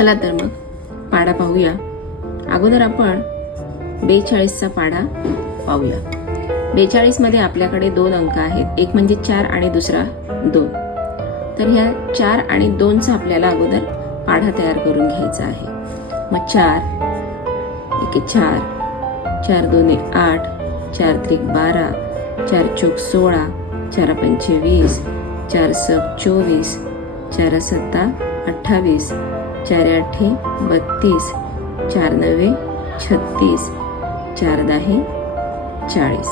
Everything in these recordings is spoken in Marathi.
चला तर मग पाढा पाहूया। अगोदर आपण 42चा पाढा पाहूया। 42 मध्ये आपल्याकडे दोन अंक आहेत, एक म्हणजे 4 आणि दुसरा 2। तर ह्या 4 आणि 2चा आपल्याला अगोदर पाढा तयार करून घ्यायचा आहे। मग 4 एके 4, 4 दोने 8, 4 त्रिक 12, 4 चौक 16, 4 पंचे 20, 4 सक 24, 4 सत्ता 28, 4 आठे 32, 4 नवे 36, 4 दहे 40।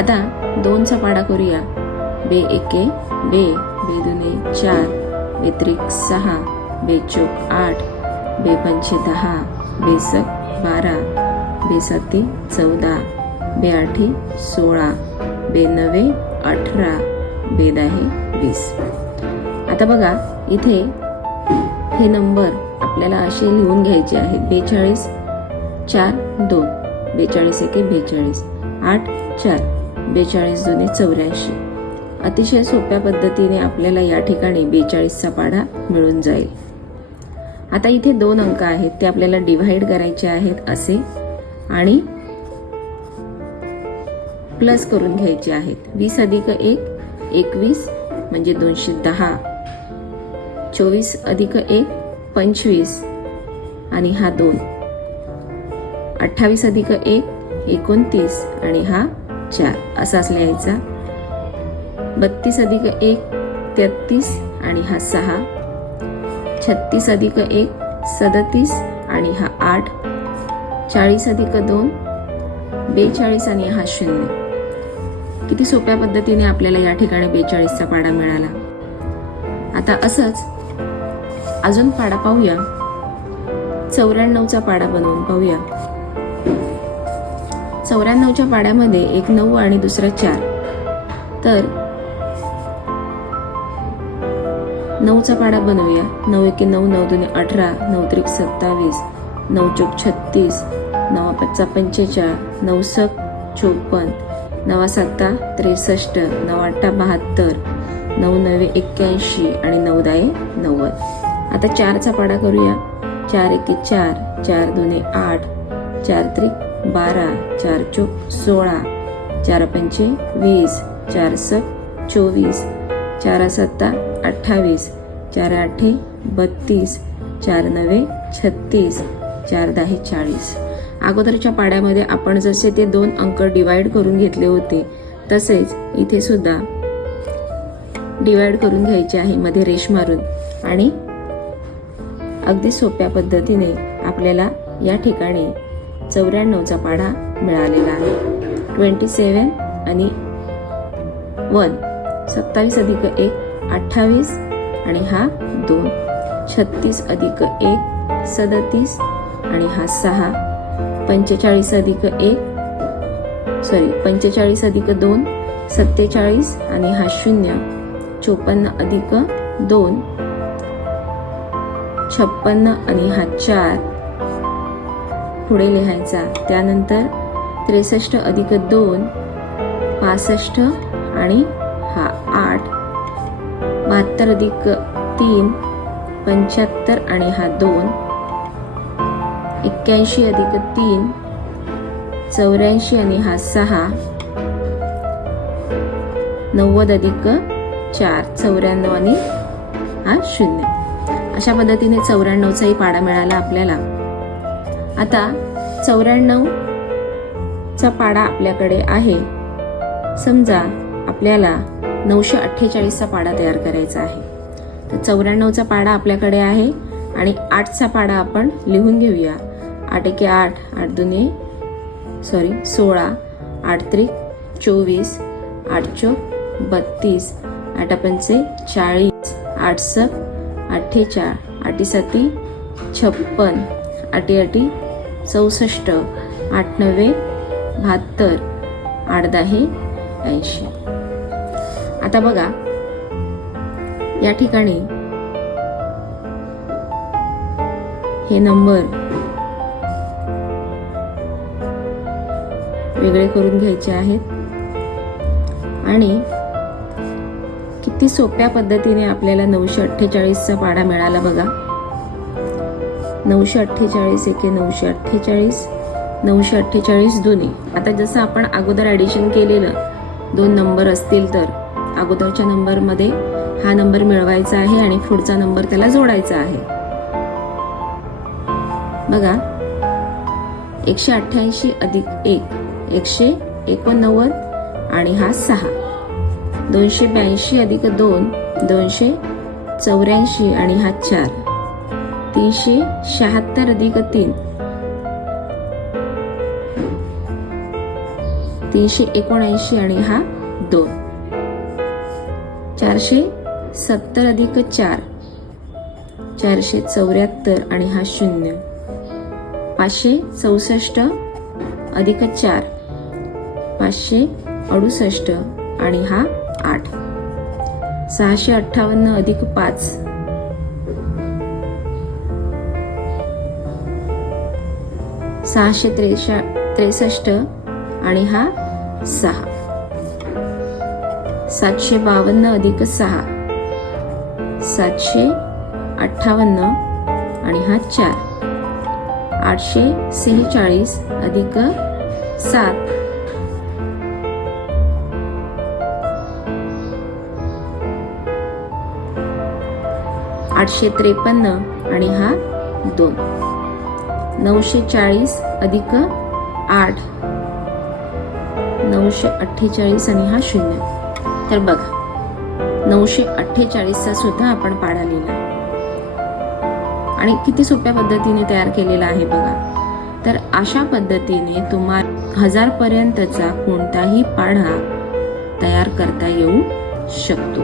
आता 2चा पाढा करूया। बे एके बे, बे दुने 4, बे त्रिक 6, बे चौक 8, बे पंचे 10, बे सक 12, बे सत्ते 14, बे आठे 16, बे नवे 18, बे दहे 20। आता बघा इथे हे नंबर आपल्याला असे लिहून घ्यायचे आहेत। 42 4 2, 42 एके 42, 8 4, 42 दुने 84। अतिशय सोप्या पद्धतीने आपल्याला या ठिकाणी 42चा पाढा मिळून जाईल। आता इथे दोन अंक आहेत, ते आपल्याला डिव्हाइड करायचे आहेत असे आणि प्लस करून घ्यायचे आहेत। 20 अधिक 1 21 म्हणजे 210, 24 अधिक 1 25 आणि हा 2, 28 अधिक 1 29 आणि हा 4 असाच लिहायचा। 32 अधिक 1 33 आणि हा 6, 36 अधिक 1 37 आणि हा 8, 40 अधिक 2 42 आणि हा 0। किती सोप्या पद्धतीने आपल्याला या ठिकाणी 42चा पाढा मिळाला। आता असंच अजून पाढा पाहूया। 94चा पाढा बनवून पाहूया। 94च्या पाढ्यामध्ये एक 9 आणि दुसरा 4, तर 9चा पाढा बनवूया। 9 एके 9, 9 दुने 18, 9 त्रिक 27, 9 चौक 36, 9 पच्चा 45, 9 सक 54, 9 सत्ता 63, 9 आठा 72, 9 नवे 81 आणि 9 दाहे 90। आता 4चा पाढा करूया। 4 एके 4, 4 दुने 8, 4 त्रिक 12, 4 चौक 16, 4 पंचे 20, 4 सक 24, 4 सत्ता 28, 4 आठे 32, 4 नवे 36, 4 दहे 40। अगोदरच्या पाढ्यामध्ये आपण जसे ते दोन अंक डिवाइड करून घेतले होते तसेच इथे सुद्धा डिवाइड करून घ्यायचे आहे, मध्ये रेष मारून। आणि अगदी सोप्या पद्धतीने आपल्याला या ठिकाणी 94चा पाढा मिळालेला आहे। 27 आणि 1, 27 अधिक 1 28 आणि हा 2, 36 अधिक 1 37 आणि हा 6, 45 अधिक 2 47 आणि हा 0, 54 अधिक 2 56 आणि हा 4 पुढे लिहायचा। त्यानंतर 63 अधिक 2 65 आणि हा 8, 72 अधिक 3 75 आणि हा 2, 81 अधिक 3 84 आणि हा 6, 90 अधिक 4 94 आणि हा 0। अशा पद्धतीने 94चाही पाढा मिळाला आपल्याला। आता 94चा पाढा आपल्याकडे आहे। समजा आपल्याला 948चा पाढा तयार करायचा आहे, तर 94चा पाढा आपल्याकडे आहे आणि 8चा पाढा आपण लिहून घेऊया। 8 एके 8, 8 दुने 16, 8 त्रिक 24, 8 चौक 32, 8 पंचे 40, 8 सक 48, 8 सती 56, 8 आठी 64, 8 नवे 72, 8 दहे 80। आता बघा या ठिकाणी हे नंबर वेगळे करून घ्यायचे आहेत आणि किती सोप्या पद्धतीने आपल्याला 948चा पाढा मिळाला बघा। 948 एके 948, 948 दोन्ही. आता जसं आपण अगोदर ॲडिशन केलेलं 2 नंबर असतील तर अगोदरच्या नंबरमध्ये हा नंबर मिळवायचा आहे आणि पुढचा नंबर त्याला जोडायचा आहे. बघा, 188 अधिक 1 189 आणि हा 6. 282 अधिक 2 284 आणि हा 4. 376 अधिक 3 379 आणि हा 2. 470 अधिक 4 474 आणि हा 0. 564 अधिक 4 568 आणि हा 8. 658 अधिक 5 663 आणि हा 6. 752 अधिक 6 758 आणि हा 4. 846 अधिक 7 853 आणि हा 2. 940 अधिक 8 948 आणि हा 0. तर बघा, 948 चा सुद्धा आपण पाढा लिहिला आणि किती सोप्या पद्धतीने तयार केलेला आहे बघा. तर अशा पद्धतीने तुम्हाला 1000 पर्यंतचा कोणताही पाढा तयार करता येऊ शकतो.